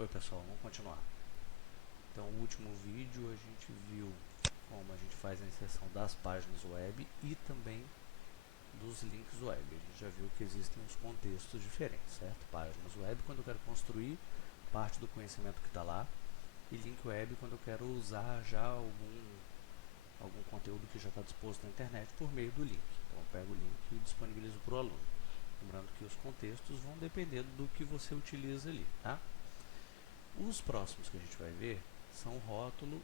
Oi pessoal, vamos continuar. Então, no último vídeo a gente viu como a gente faz a inserção das páginas web e também dos links web. A gente já viu que existem uns contextos diferentes, certo? Páginas web quando eu quero construir parte do conhecimento que está lá, e link web quando eu quero usar já algum conteúdo que já está disposto na internet por meio do link. Então eu pego o link e disponibilizo para o aluno. Lembrando que os contextos vão dependendo do que você utiliza ali, tá? Os próximos que a gente vai ver são o rótulo,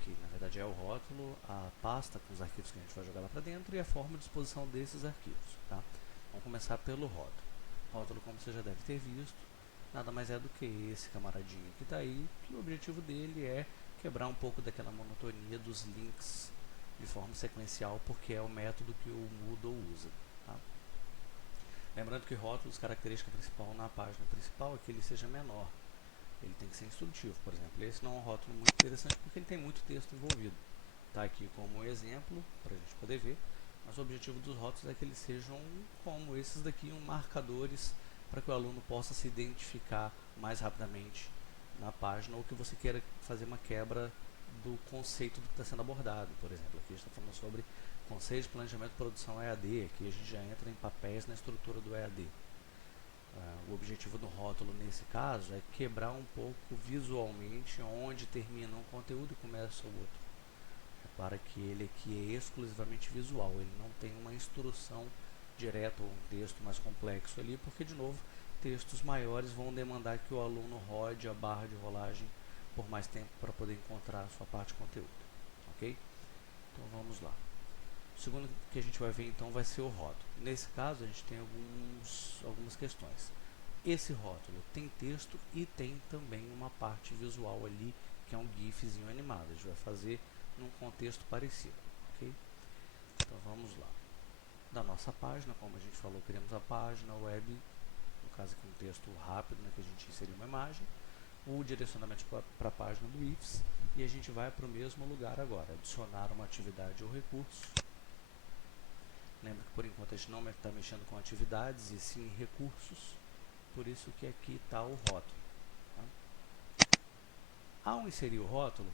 que na verdade é o rótulo, a pasta com os arquivos que a gente vai jogar lá para dentro e a forma de disposição desses arquivos, tá? Vamos começar pelo rótulo. Rótulo, como você já deve ter visto, nada mais é do que esse camaradinho que está aí, que o objetivo dele é quebrar um pouco daquela monotonia dos links de forma sequencial, porque é o método que o Moodle usa, tá? Lembrando que rótulos, característica principal na página principal é que ele seja menor. Ele tem que ser instrutivo, por exemplo. Esse não é um rótulo muito interessante porque ele tem muito texto envolvido. Está aqui como exemplo, para a gente poder ver, mas o objetivo dos rótulos é que eles sejam como esses daqui, marcadores para que o aluno possa se identificar mais rapidamente na página, ou que você queira fazer uma quebra do conceito do que está sendo abordado. Por exemplo, aqui a gente está falando sobre conceito de planejamento e produção EAD, aqui a gente já entra em papéis na estrutura do EAD. O objetivo do rótulo nesse caso é quebrar um pouco visualmente onde termina um conteúdo e começa o outro. Repara que ele aqui é exclusivamente visual, ele não tem uma instrução direta ou um texto mais complexo ali, porque de novo, textos maiores vão demandar que o aluno rode a barra de rolagem por mais tempo para poder encontrar a sua parte de conteúdo, ok? Então vamos lá. O segundo que a gente vai ver então vai ser o rótulo. Nesse caso a gente tem algumas questões. Esse rótulo tem texto e tem também uma parte visual ali, que é um gifzinho animado. A gente vai fazer num contexto parecido, ok? Então vamos lá. Da nossa página, como a gente falou, criamos a página web, no caso aqui um texto rápido, né, que a gente inseriu uma imagem, o direcionamento para a página do IFES, e a gente vai para o mesmo lugar agora, adicionar uma atividade ou recurso. Lembra que por enquanto a gente não está mexendo com atividades e sim recursos, por isso que aqui está o rótulo. Tá? Ao inserir o rótulo,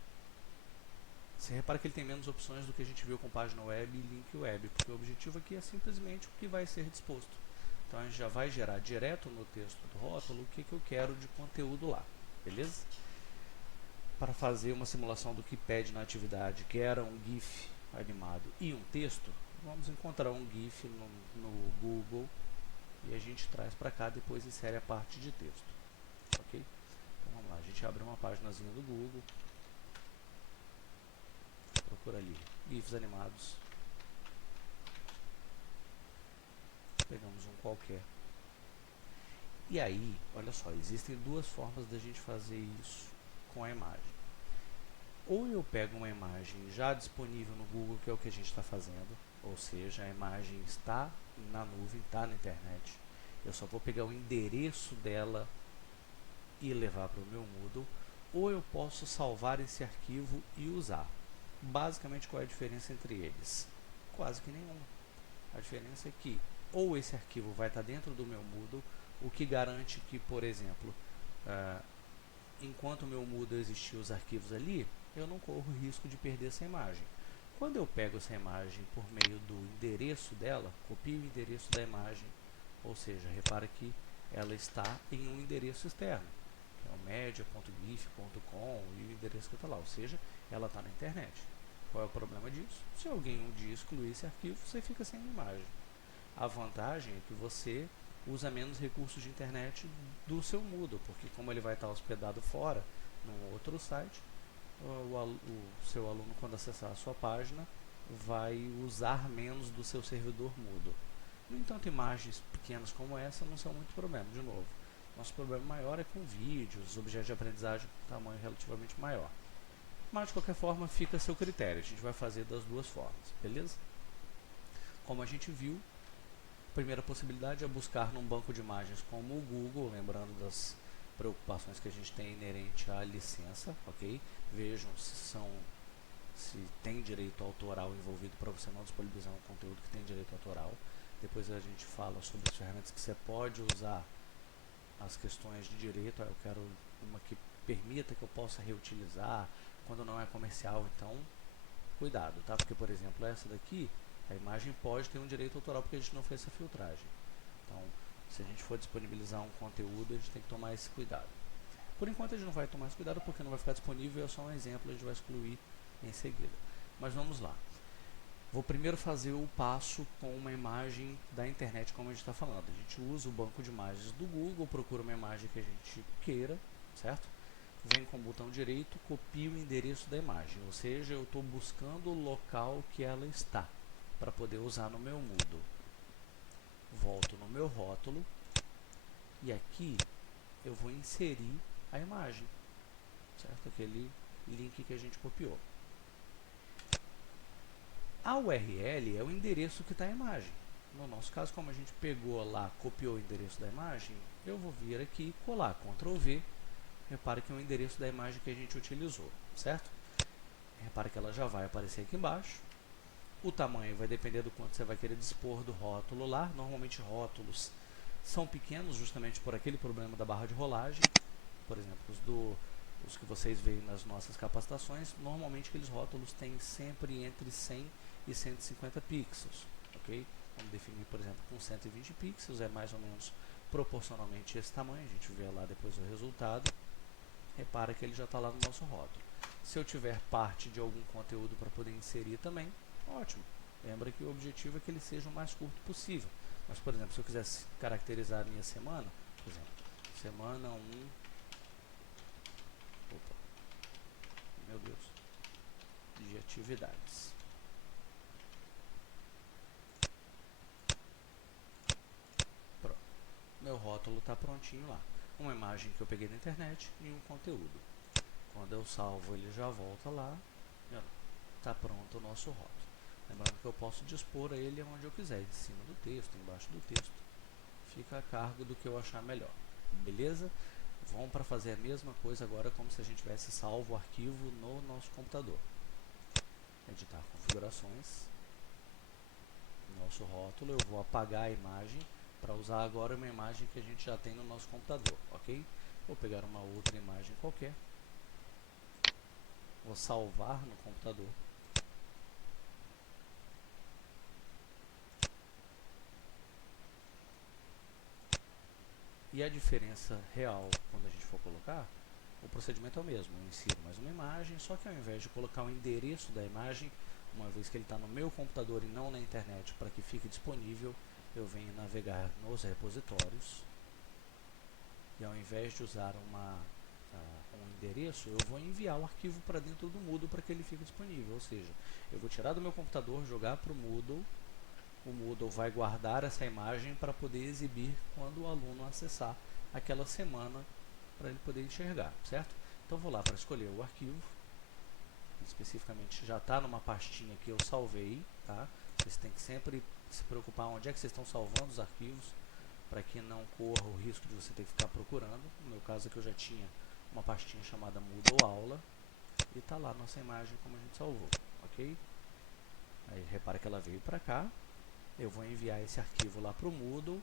você repara que ele tem menos opções do que a gente viu com página web e link web, porque o objetivo aqui é simplesmente o que vai ser disposto. Então a gente já vai gerar direto no texto do rótulo o que eu quero de conteúdo lá, beleza? Para fazer uma simulação do que pede na atividade, que era um GIF animado e um texto, vamos encontrar um GIF no Google e a gente traz para cá, depois insere a parte de texto, ok? Então vamos lá, a gente abre uma páginazinha do Google, procura ali GIFs animados, pegamos um qualquer. E aí, olha só, existem duas formas da gente fazer isso com a imagem. Ou eu pego uma imagem já disponível no Google, que é o que a gente está fazendo, ou seja, a imagem está na nuvem, está na internet. Eu só vou pegar o endereço dela e levar para o meu Moodle, ou eu posso salvar esse arquivo e usar. Basicamente, qual é a diferença entre eles? Quase que nenhuma. A diferença é que ou esse arquivo vai estar dentro do meu Moodle, o que garante que, por exemplo, enquanto o meu Moodle existir os arquivos ali, eu não corro o risco de perder essa imagem. Quando eu pego essa imagem por meio do endereço dela, copio o endereço da imagem, ou seja, repara que ela está em um endereço externo, que é o media.gif.com e o endereço que está lá, ou seja, ela está na internet. Qual é o problema disso? Se alguém um dia excluir esse arquivo, você fica sem imagem. A vantagem é que você usa menos recursos de internet do seu Moodle, porque como ele vai estar hospedado fora, num outro site, o seu aluno, quando acessar a sua página, vai usar menos do seu servidor Moodle. No entanto, imagens pequenas como essa não são muito problema, de novo. Nosso problema maior é com vídeos, objetos de aprendizagem com tamanho relativamente maior. Mas, de qualquer forma, fica a seu critério. A gente vai fazer das duas formas, beleza? Como a gente viu, a primeira possibilidade é buscar num banco de imagens como o Google, lembrando das preocupações que a gente tem inerente à licença, ok? Vejam se tem direito autoral envolvido para você não disponibilizar um conteúdo que tem direito autoral. Depois a gente fala sobre as ferramentas que você pode usar as questões de direito, eu quero uma que permita que eu possa reutilizar quando não é comercial, então cuidado, tá? Porque, por exemplo, essa daqui, a imagem pode ter um direito autoral porque a gente não fez essa filtragem. Então, se a gente for disponibilizar um conteúdo, a gente tem que tomar esse cuidado. Por enquanto a gente não vai tomar esse cuidado porque não vai ficar disponível, é só um exemplo, a gente vai excluir em seguida. Mas vamos lá. Vou primeiro fazer o passo com uma imagem da internet, como a gente está falando. A gente usa o banco de imagens do Google, procura uma imagem que a gente queira, certo? Vem com o botão direito, copia o endereço da imagem, ou seja, eu estou buscando o local que ela está, para poder usar no meu Moodle. Volto no meu rótulo, e aqui eu vou inserir a imagem, certo? Aquele link que a gente copiou. A URL é o endereço que está a imagem. No nosso caso, como a gente pegou lá, copiou o endereço da imagem, eu vou vir aqui e colar, Ctrl V. Repare que é o endereço da imagem que a gente utilizou, certo? Repare que ela já vai aparecer aqui embaixo. O tamanho vai depender do quanto você vai querer dispor do rótulo lá. Normalmente rótulos são pequenos justamente por aquele problema da barra de rolagem. Por exemplo, os que vocês veem nas nossas capacitações, normalmente aqueles rótulos têm sempre entre 100 e 150 pixels, ok? Vamos definir, por exemplo, com 120 pixels, é mais ou menos proporcionalmente esse tamanho, a gente vê lá depois o resultado. Repara que ele já está lá no nosso rótulo. Se eu tiver parte de algum conteúdo para poder inserir também, ótimo. Lembra que o objetivo é que ele seja o mais curto possível. Mas, por exemplo, se eu quisesse caracterizar a minha semana, por exemplo, semana 1, opa, meu Deus, de atividades. Pronto. Meu rótulo está prontinho lá. Uma imagem que eu peguei na internet e um conteúdo. Quando eu salvo, ele já volta lá. Está pronto o nosso rótulo. Lembrando que eu posso dispor ele onde eu quiser, em cima do texto, embaixo do texto. Fica a cargo do que eu achar melhor. Beleza? Vamos para fazer a mesma coisa agora como se a gente tivesse salvo o arquivo no nosso computador. Editar configurações. Nosso rótulo, eu vou apagar a imagem para usar agora uma imagem que a gente já tem no nosso computador, ok? Vou pegar uma outra imagem qualquer. Vou salvar no computador. E a diferença real, quando a gente for colocar, o procedimento é o mesmo. Eu insiro mais uma imagem, só que ao invés de colocar o endereço da imagem, uma vez que ele está no meu computador e não na internet, para que fique disponível, eu venho navegar nos repositórios. E ao invés de usar um endereço, eu vou enviar o arquivo para dentro do Moodle para que ele fique disponível. Ou seja, eu vou tirar do meu computador, jogar para o Moodle vai guardar essa imagem para poder exibir quando o aluno acessar aquela semana para ele poder enxergar, certo? Então vou lá para escolher o arquivo, especificamente já está numa pastinha que eu salvei, tá? Vocês têm que sempre se preocupar onde é que vocês estão salvando os arquivos, para que não corra o risco de você ter que ficar procurando. No meu caso aqui eu já tinha uma pastinha chamada Moodle Aula, e está lá nossa imagem como a gente salvou, ok? Aí repara que ela veio para cá. Eu vou enviar esse arquivo lá para o Moodle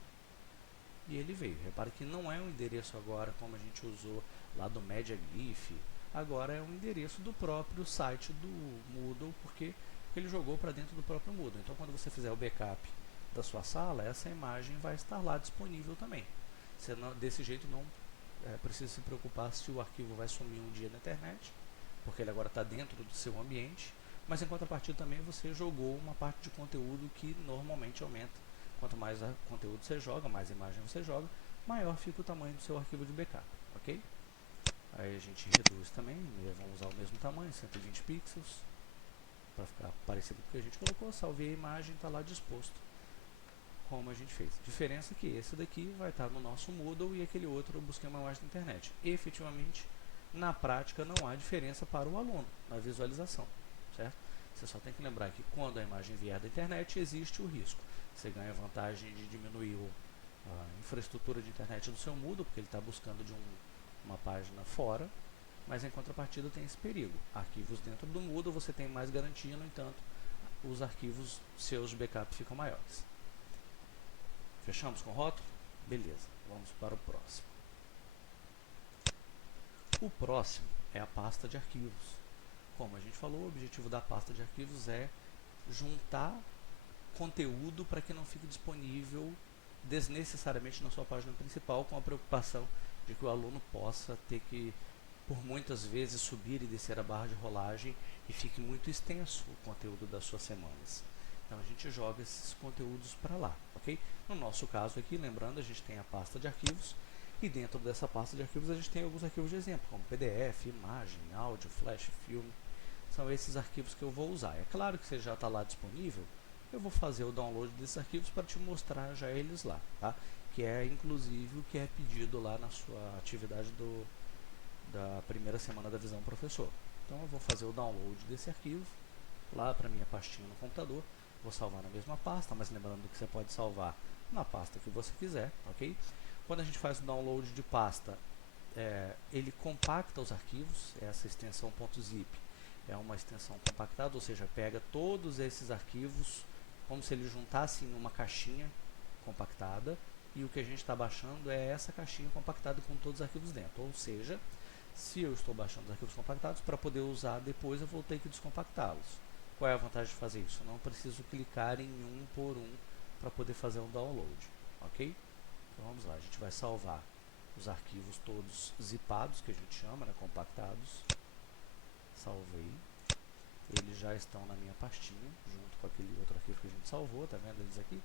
e ele veio. Repare que não é um endereço agora como a gente usou lá do MediaGlyph. Agora é um endereço do próprio site do Moodle, porque ele jogou para dentro do próprio Moodle. Então, quando você fizer o backup da sua sala, essa imagem vai estar lá disponível também. Você não, desse jeito não precisa se preocupar se o arquivo vai sumir um dia na internet, porque ele agora está dentro do seu ambiente. Mas em contrapartida também você jogou uma parte de conteúdo que normalmente aumenta. Quanto mais conteúdo você joga, mais imagem você joga, maior fica o tamanho do seu arquivo de backup, ok? Aí a gente reduz também, vamos usar o mesmo tamanho, 120 pixels, para ficar parecido com o que a gente colocou. Salvei a imagem, está lá disposto, como a gente fez. Diferença é que esse daqui vai estar no nosso Moodle e aquele outro eu busquei uma imagem na internet. Efetivamente, na prática, não há diferença para o aluno na visualização, certo? Você só tem que lembrar que quando a imagem vier da internet, existe o risco. Você ganha a vantagem de diminuir a infraestrutura de internet do seu Moodle, porque ele está buscando de uma página fora, mas em contrapartida tem esse perigo. Arquivos dentro do Moodle você tem mais garantia, no entanto, os arquivos seus de backup ficam maiores. Fechamos com o rótulo? Beleza, vamos para o próximo. O próximo é a pasta de arquivos. Como a gente falou, o objetivo da pasta de arquivos é juntar conteúdo para que não fique disponível desnecessariamente na sua página principal, com a preocupação de que o aluno possa ter que, por muitas vezes, subir e descer a barra de rolagem e fique muito extenso o conteúdo das suas semanas. Então a gente joga esses conteúdos para lá, ok? No nosso caso aqui, lembrando, a gente tem a pasta de arquivos e dentro dessa pasta de arquivos a gente tem alguns arquivos de exemplo, como PDF, imagem, áudio, flash, filme. São esses arquivos que eu vou usar. É claro que você já está lá disponível, eu vou fazer o download desses arquivos para te mostrar já eles lá, tá? Que é inclusive o que é pedido lá na sua atividade da primeira semana da Visão Professor. Então eu vou fazer o download desse arquivo lá para minha pastinha no computador, vou salvar na mesma pasta, mas lembrando que você pode salvar na pasta que você quiser, ok? Quando a gente faz o download de pasta, ele compacta os arquivos, essa extensão .zip é uma extensão compactada, ou seja, pega todos esses arquivos como se ele juntasse em uma caixinha compactada, e o que a gente está baixando é essa caixinha compactada com todos os arquivos dentro. Ou seja, se eu estou baixando os arquivos compactados, para poder usar depois eu vou ter que descompactá-los. Qual é a vantagem de fazer isso? Eu não preciso clicar em um por um para poder fazer um download, ok? Então vamos lá, a gente vai salvar os arquivos todos zipados, que a gente chama, né, compactados. Salvei. Eles já estão na minha pastinha, junto com aquele outro arquivo que a gente salvou, tá vendo eles aqui?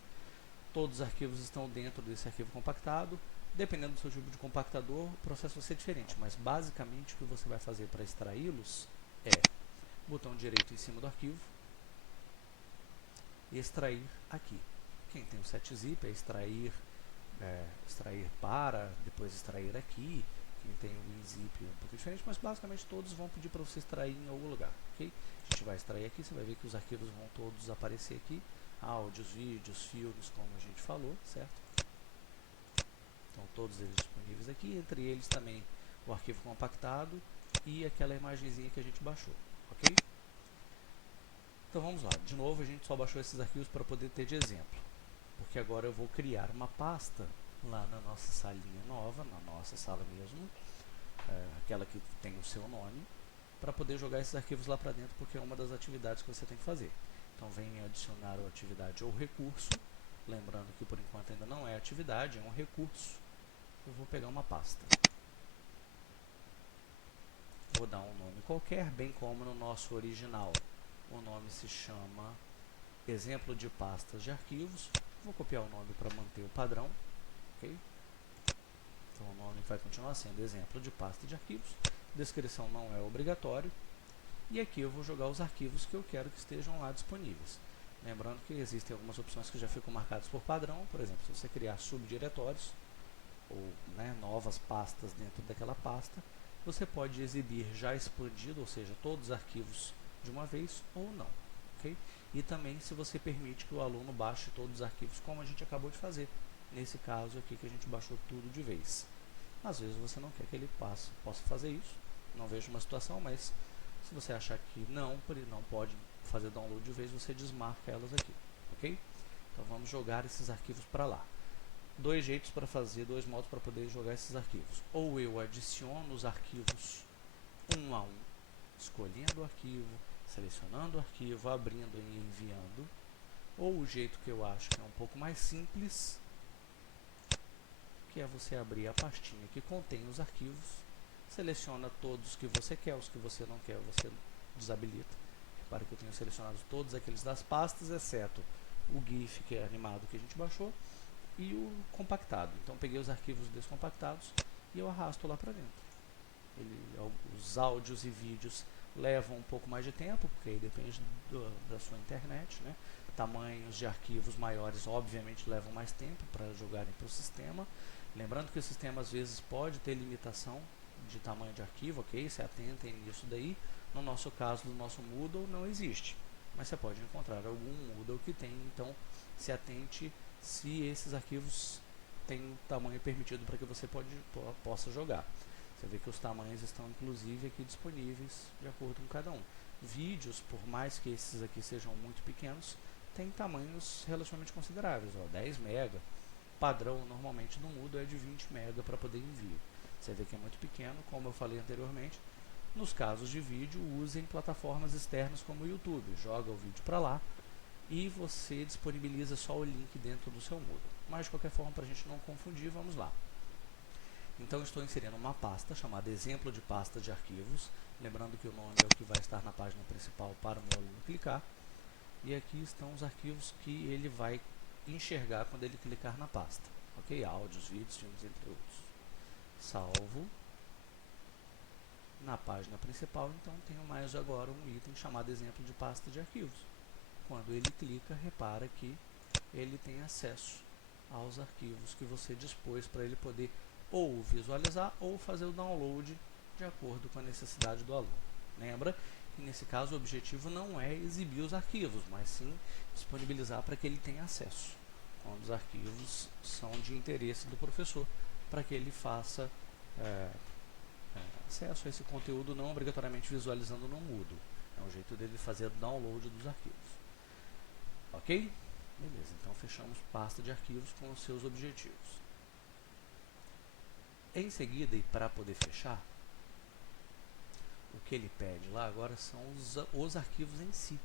Todos os arquivos estão dentro desse arquivo compactado. Dependendo do seu tipo de compactador, o processo vai ser diferente, mas basicamente o que você vai fazer para extraí-los é botão direito em cima do arquivo e extrair aqui. Quem tem o set-zip é extrair para, depois extrair aqui. Quem tem o WinZip é um pouco diferente, mas basicamente todos vão pedir para você extrair em algum lugar, ok? A gente vai extrair aqui, você vai ver que os arquivos vão todos aparecer aqui, áudios, vídeos, filmes, como a gente falou, certo? Então todos eles disponíveis aqui, entre eles também o arquivo compactado e aquela imagenzinha que a gente baixou, ok? Então vamos lá, de novo a gente só baixou esses arquivos para poder ter de exemplo, porque agora eu vou criar uma pasta lá na nossa salinha nova, na nossa sala mesmo, aquela que tem o seu nome, para poder jogar esses arquivos lá para dentro, porque é uma das atividades que você tem que fazer. Então vem adicionar a atividade ou recurso, lembrando que por enquanto ainda não é atividade, é um recurso. Eu vou pegar uma pasta. Vou dar um nome qualquer, bem como no nosso original. O nome se chama exemplo de pastas de arquivos. Vou copiar o nome para manter o padrão, ok? Então o nome vai continuar sendo exemplo de pasta de arquivos. Descrição não é obrigatório. E aqui eu vou jogar os arquivos que eu quero que estejam lá disponíveis. Lembrando que existem algumas opções que já ficam marcadas por padrão. Por exemplo, se você criar subdiretórios ou novas pastas dentro daquela pasta, você pode exibir já expandido, ou seja, todos os arquivos de uma vez ou não. Okay? E também se você permite que o aluno baixe todos os arquivos, como a gente acabou de fazer. Nesse caso aqui que a gente baixou tudo de vez. Às vezes você não quer que ele possa fazer isso. Não vejo uma situação, mas se você achar que não pode fazer download de vez, você desmarca elas aqui, ok? Então vamos jogar esses arquivos para lá. Dois jeitos para fazer, dois modos para poder jogar esses arquivos. Ou eu adiciono os arquivos um a um, escolhendo o arquivo, selecionando o arquivo, abrindo e enviando. Ou o jeito que eu acho que é um pouco mais simples, que é você abrir a pastinha que contém os arquivos, seleciona todos que você quer, os que você não quer você desabilita. Repare que eu tenho selecionado todos aqueles das pastas, exceto o GIF, que é animado, que a gente baixou, e o compactado. Então peguei os arquivos descompactados e eu arrasto lá para dentro. Os áudios e vídeos levam um pouco mais de tempo, porque aí depende da sua internet, né? Tamanhos de arquivos maiores obviamente levam mais tempo para jogarem para o sistema. Lembrando que o sistema às vezes pode ter limitação de tamanho de arquivo, ok? Se atentem nisso daí. No nosso caso, do nosso Moodle, não existe. Mas você pode encontrar algum Moodle que tem, então se atente se esses arquivos têm o tamanho permitido para que você possa jogar. Você vê que os tamanhos estão inclusive aqui disponíveis de acordo com cada um. Vídeos, por mais que esses aqui sejam muito pequenos, têm tamanhos relativamente consideráveis, 10 MB. Padrão normalmente no Moodle é de 20 MB para poder envio. Você vê que é muito pequeno, como eu falei anteriormente. Nos casos de vídeo, usem plataformas externas como o YouTube. Joga o vídeo para lá e você disponibiliza só o link dentro do seu Moodle. Mas, de qualquer forma, para a gente não confundir, vamos lá. Então, estou inserindo uma pasta chamada exemplo de pasta de arquivos. Lembrando que o nome é o que vai estar na página principal para o meu aluno clicar. E aqui estão os arquivos que ele vai enxergar quando ele clicar na pasta. Ok? Áudios, vídeos, filmes, entre outros. Salvo. Na página principal, então, tenho mais agora um item chamado exemplo de pasta de arquivos. Quando ele clica, repara que ele tem acesso aos arquivos que você dispôs para ele poder ou visualizar ou fazer o download de acordo com a necessidade do aluno. Lembra que nesse caso o objetivo não é exibir os arquivos, mas sim disponibilizar para que ele tenha acesso, quando os arquivos são de interesse do professor, para que ele faça acesso a esse conteúdo não obrigatoriamente visualizando no Moodle. É um jeito dele fazer o download dos arquivos. Ok? Beleza, então fechamos pasta de arquivos com os seus objetivos. Em seguida, e para poder fechar, o que ele pede lá agora são os arquivos em si.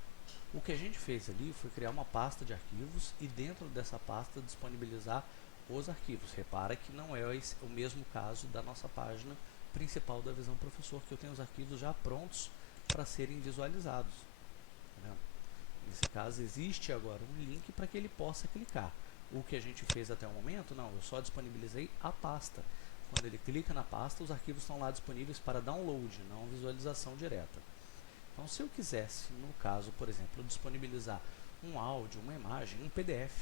O que a gente fez ali foi criar uma pasta de arquivos e dentro dessa pasta disponibilizar os arquivos. Repara que não é o mesmo caso da nossa página principal da Visão Professor, que eu tenho os arquivos já prontos para serem visualizados. Tá vendo? Nesse caso, existe agora um link para que ele possa clicar. O que a gente fez até o momento, não, eu só disponibilizei a pasta. Quando ele clica na pasta, os arquivos estão lá disponíveis para download, não visualização direta. Então, se eu quisesse, no caso, por exemplo, disponibilizar um áudio, uma imagem, um PDF,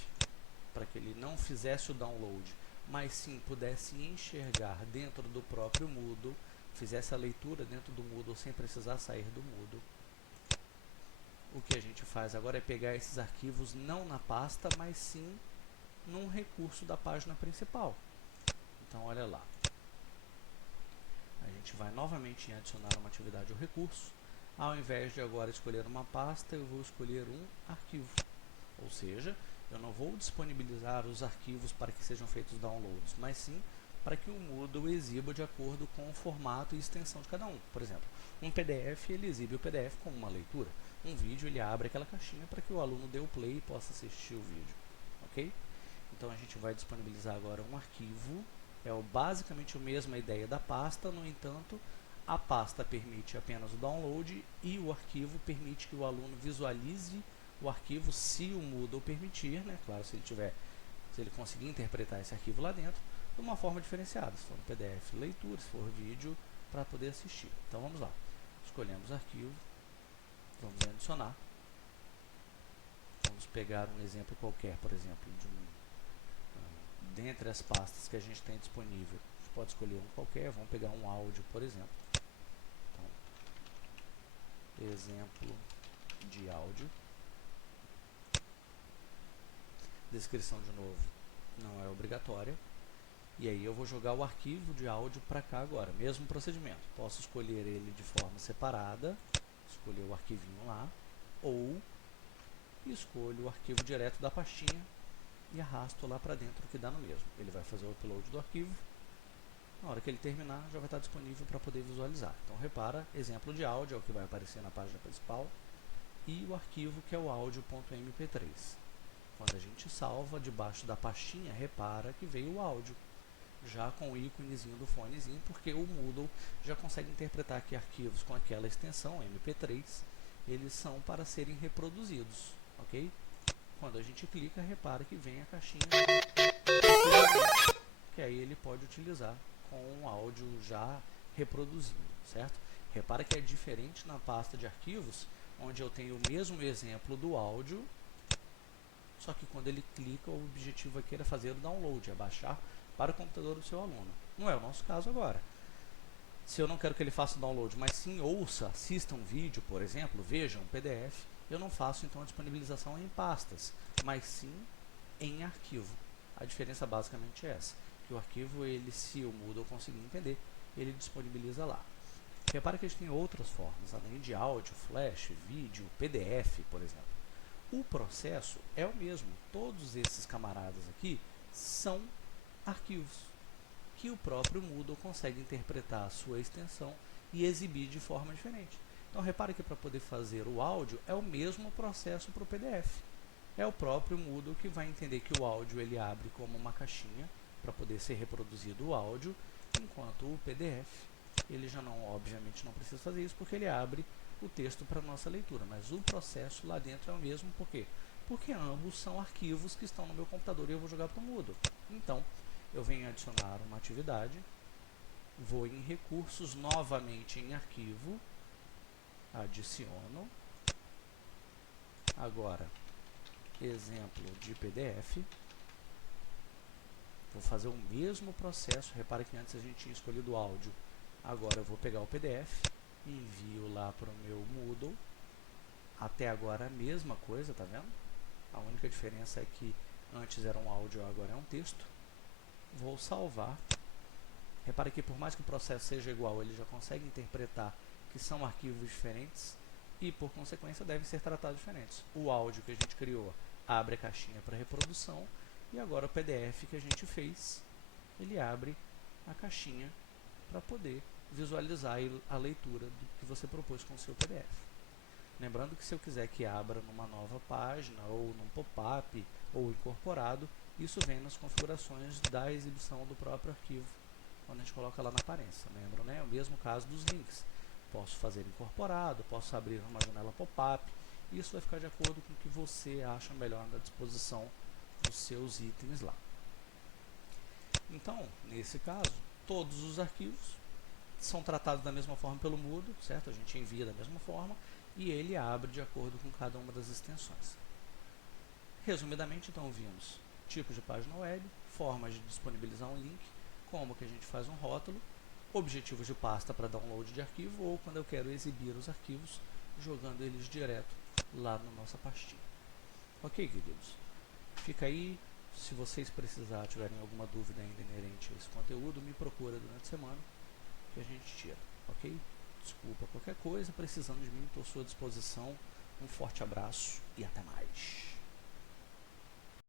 para que ele não fizesse o download, mas sim pudesse enxergar dentro do próprio Moodle, fizesse a leitura dentro do Moodle sem precisar sair do Moodle, o que a gente faz agora é pegar esses arquivos não na pasta, mas sim num recurso da página principal. Então, olha lá. A gente vai novamente em adicionar uma atividade ao recurso. Ao invés de agora escolher uma pasta, eu vou escolher um arquivo. Ou seja, eu não vou disponibilizar os arquivos para que sejam feitos downloads, mas sim para que o Moodle exiba de acordo com o formato e extensão de cada um. Por exemplo, um PDF, ele exibe o PDF como uma leitura. Um vídeo, ele abre aquela caixinha para que o aluno dê o play e possa assistir o vídeo. Ok? Então, a gente vai disponibilizar agora um arquivo. É basicamente a mesma ideia da pasta, no entanto, a pasta permite apenas o download e o arquivo permite que o aluno visualize o arquivo, se o Moodle permitir, né? Claro, se ele conseguir interpretar esse arquivo lá dentro, de uma forma diferenciada, se for um PDF, leitura, se for vídeo, para poder assistir. Então, vamos lá. Escolhemos arquivo, vamos adicionar. Vamos pegar um exemplo qualquer, por exemplo, dentre as pastas que a gente tem disponível. A gente pode escolher um qualquer, vamos pegar um áudio, por exemplo. Então, exemplo de áudio. Descrição de novo não é obrigatória. E aí eu vou jogar o arquivo de áudio para cá agora. Mesmo procedimento. Posso escolher ele de forma separada, escolher o arquivinho lá, ou escolho o arquivo direto da pastinha e arrasto lá para dentro, que dá no mesmo. Ele vai fazer o upload do arquivo. Na hora que ele terminar, já vai estar disponível para poder visualizar. Então, repara, exemplo de áudio é o que vai aparecer na página principal e o arquivo que é o áudio.mp3. Quando a gente salva, debaixo da pastinha, repara que veio o áudio, já com o íconezinho do fonezinho, porque o Moodle já consegue interpretar que arquivos com aquela extensão, MP3, eles são para serem reproduzidos, ok? Quando a gente clica, repara que vem a caixinha, que aí ele pode utilizar com o áudio já reproduzido, certo? Repara que é diferente na pasta de arquivos, onde eu tenho o mesmo exemplo do áudio, só que quando ele clica, o objetivo aqui era fazer o download, é baixar para o computador do seu aluno. Não é o nosso caso agora. Se eu não quero que ele faça o download, mas sim ouça, assista um vídeo, por exemplo, veja um PDF, eu não faço então a disponibilização em pastas, mas sim em arquivo. A diferença basicamente é essa, que o arquivo, ele, se o Moodle conseguir entender, ele disponibiliza lá. Repara que a gente tem outras formas, além de áudio, flash, vídeo, PDF, por exemplo. O processo é o mesmo. Todos esses camaradas aqui são arquivos que o próprio Moodle consegue interpretar a sua extensão e exibir de forma diferente. Então repare que para poder fazer o áudio é o mesmo processo para o PDF. É o próprio Moodle que vai entender que o áudio ele abre como uma caixinha para poder ser reproduzido o áudio, enquanto o PDF ele já não, obviamente não precisa fazer isso porque ele abre o texto para nossa leitura, mas o processo lá dentro é o mesmo, por quê? Porque ambos são arquivos que estão no meu computador e eu vou jogar para o Moodle. Então, eu venho adicionar uma atividade, vou em recursos, novamente em arquivo, adiciono, agora, exemplo de PDF, vou fazer o mesmo processo, repare que antes a gente tinha escolhido o áudio, agora eu vou pegar o PDF, envio lá para o meu Moodle, até agora a mesma coisa, tá vendo? A única diferença é que antes era um áudio, agora é um texto. Vou salvar. Repare que por mais que o processo seja igual, ele já consegue interpretar que são arquivos diferentes e, por consequência, devem ser tratados diferentes. O áudio que a gente criou abre a caixinha para reprodução e agora o PDF que a gente fez, ele abre a caixinha para poder visualizar a leitura do que você propôs com o seu PDF. Lembrando que se eu quiser que abra numa nova página, ou num pop-up, ou incorporado, isso vem nas configurações da exibição do próprio arquivo, quando a gente coloca lá na aparência. Lembram, né? É o mesmo caso dos links. Posso fazer incorporado, posso abrir uma janela pop-up, isso vai ficar de acordo com o que você acha melhor na disposição dos seus itens lá. Então, nesse caso, todos os arquivos são tratados da mesma forma pelo Moodle, certo? A gente envia da mesma forma e ele abre de acordo com cada uma das extensões. Resumidamente, então, vimos tipos de página web, formas de disponibilizar um link, como que a gente faz um rótulo, objetivos de pasta para download de arquivo ou quando eu quero exibir os arquivos, jogando eles direto lá na nossa pastinha. Ok, queridos? Fica aí. Se vocês tiverem alguma dúvida ainda inerente a esse conteúdo, me procura durante a semana que a gente tira, ok? Desculpa qualquer coisa, precisando de mim, estou à sua disposição. Um forte abraço e até mais.